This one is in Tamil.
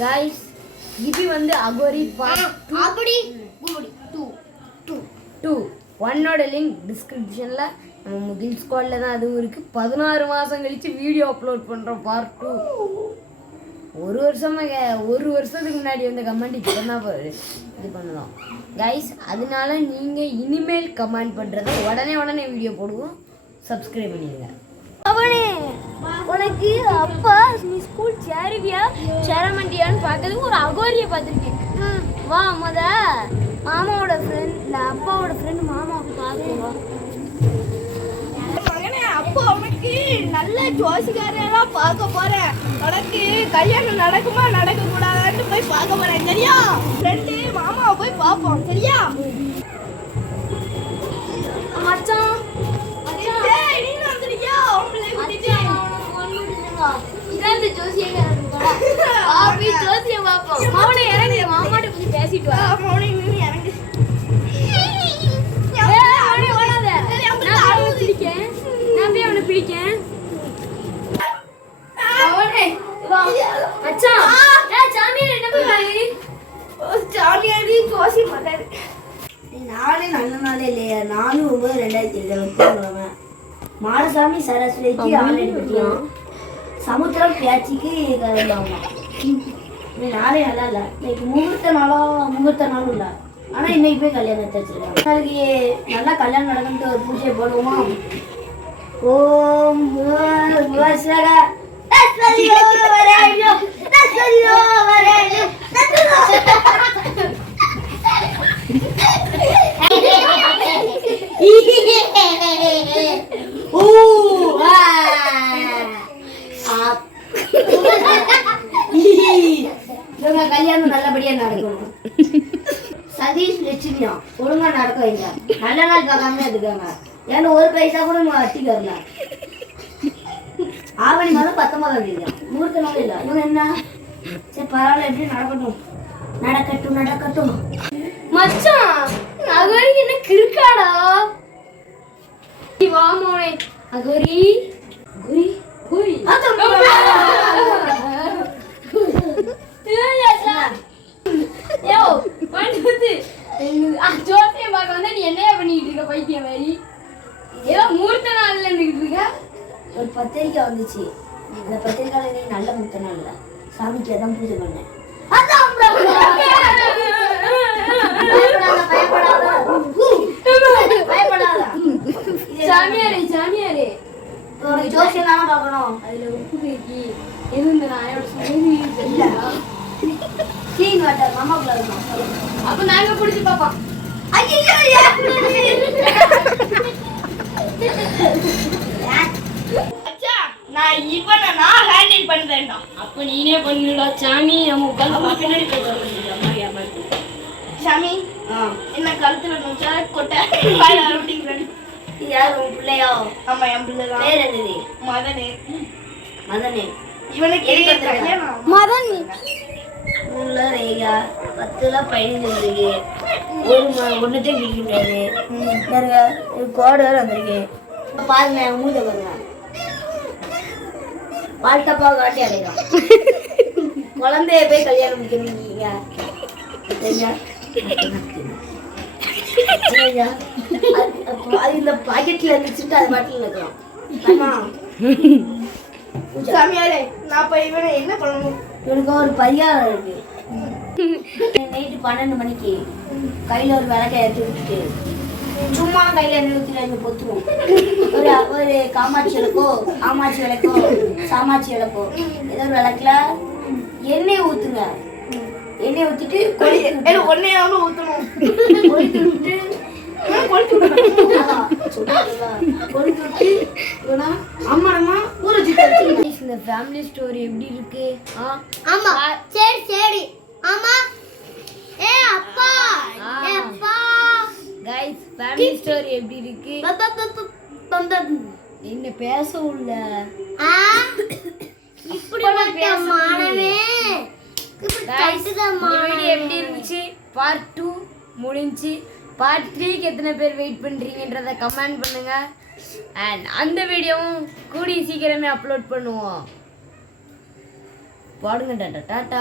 गाइस இது வந்து அகோரி பார்ட் அப்படி 2 1ஓட லிங்க் டிஸ்கிரிப்ஷன்ல நம்ம முகில் ஸ்குவாட்ல தான் அதுவும் இருக்கு. 16 மாசம் கழிச்சு வீடியோ அப்லோட் பண்றோம் பார்ட் 2. ஒரு வருஷத்துக்கு முன்னாடி வந்து கமெண்ட் இப்போ தான் இது பண்ணலாம் கைஸ். அதனால நீங்கள் இனிமேல் கமெண்ட் பண்ணுறத உடனே வீடியோ போடுவோம். சப்ஸ்கிரைப் பண்ணிடுங்க. அவனே உனக்கு அப்பா நீ ஸ்கூல் சேர மாட்டியான்னு பார்க்கறதுக்கு ஒரு அகோரியை பார்த்துருக்கேன். வா மாமாவோட ஃப்ரெண்ட் அப்பாவோட ஃப்ரெண்ட் மாமாவுக்கு பார்க்குவா. அப்போ உனக்கு நல்ல ஜோசிக்காரெல்லாம் பார்க்க போறேன். உனக்கு கல்யாணம் நடக்குமா நடக்க கூடாதான்னு போய் பார்க்க போறேன் சரியா? ஃப்ரெண்டு மாமாவை போய் பார்ப்போம் சரியா? மச்சான் பேசிட்டு பிடிக்கேன் நாளே நல்ல நாளே இல்லையா? 4/9/2020 மாடசாமி சரஸ்வதிக்கு ஆன்லைன் பற்றியும் சமுத்திரம் பேச்சுக்கு கிளம்பலாமா. நாளே நல்லா இல்லை. இன்னைக்கு முகூர்த்த நாளும் இல்லை. ஆனால் இன்னைக்கு போய் கல்யாணத்தை வச்சிருக்காங்க. நாளைக்கு நல்லா கல்யாணம் நடக்குன்ட்டு ஒரு பூஜை போடுவோமா? ஓம் கல்யாணம் நல்லபடியா நடக்கணும். சதீஷ் லட்சுமியா ஒழுங்கா நடக்க வைங்க. நல்ல நாள் பார்க்காம இருக்காங்க. ஏன்னா ஒரு பைசா கூட நம்ம வட்டிக்கல. ஆவணி மாதம் 19ஆம் தேதி முகூர்த்த நாள் இல்லை. இவங்க என்ன சரி பரவாயில்ல, எப்படி நடக்கட்டும். மச்சான் அகோரி என்ன கிறுக்காடா? வா மோனே அகோரி ஜோசியம் பார்க்க வந்தா நீ என்ன பண்ணிட்டு இருக்க பைத்தியம் மாதிரி? ஏதோ மூர்த்த நாள்ல இருக்க. ஒரு பத்திரிக்கை வந்துச்சு. இந்த பத்திரிக்கையில நீ நல்ல மூர்த்த நாள் இல்லை, சாமிக்கு அதான் பூஜை பண்ணேன். சாமியாரே ஒரு ஜோசியம் தானே பார்க்கணும். அதுல உப்பு கேக்கி எது இந்த நாயோட சொல்லி சீன் வாட்டர் மாமாக்குள்ள இருக்கும். அப்ப நாங்க குடிச்சு பாப்போம். நான் இவனை நான் ஹேண்டில் பண்றேன்டா. அப்ப நீனே பண்ணுடா சாமி. நம்ம உட்கார்ந்து பின்னாடி சாமி என்ன கழுத்துல நோச்சா கொட்டை அப்படிங்கிறேன். யார் உன் பிள்ளையோ? ஆமா என் பிள்ளைதான். பேர் என்னது? மதனே. இவனுக்கு மதன் உள்ள ரேகா 10ல 15 இருக்கு. ஒன்றுத்தே பிடிக்க முடியாது. கோடு வேறு வந்திருக்கு. பாருங்க மூஞ்ச பாருங்க. பால்டப்பா காட்டி அடையலாம். குழந்தைய போய் கல்யாணம் முடிக்கிறீங்க சரியா? அது இந்த பாக்கெட்ல இருந்துச்சுட்டு அது பாட்டில் இருக்கலாம். சாமியாரே நான் போய் இவனை என்ன பண்ணணும்? இவனுக்கு ஒரு பரிகாரம் இருக்கு. நைட்டு 12 மணிக்கு கையில ஒரு விளக்கை ஏற்றி விட்டுட்டு சும்மா கையில எண்ணெய் ஊற்றிட்டு பொத்துவோம். ஒரு காமாட்சி விளக்கோ ஆமாட்சி விளக்கோ சாமாட்சி விளக்கோ ஏதோ ஒரு விளக்குல எண்ணெய் ஊத்துங்க. எண்ணெய் ஊற்றிட்டு ஒன்னையாவது ஊற்றணும். கொளுத்து விட்டு இந்த ஃபேமிலி ஸ்டோரி எப்படி இருக்கு? ஆமா சரி ஆமா அப்பா गाइस ஃபேமிலி ஸ்டோரி எப்படி இருக்கு? என்ன பேச உள்ள இப்படி மானமே வீடியோ எப்படி இருந்துச்சு? பார்ட் 2 முடிஞ்சு. பார்ட் 3க்கு எத்தனை பேர் வெயிட் பண்றீங்கன்றத கமெண்ட் பண்ணுங்க. அண்ட் அந்த வீடியோவும் கூடிய சீக்கிரமே அப்லோட் பண்ணுவோம். பாடுங்க டாட்டா டாட்டா.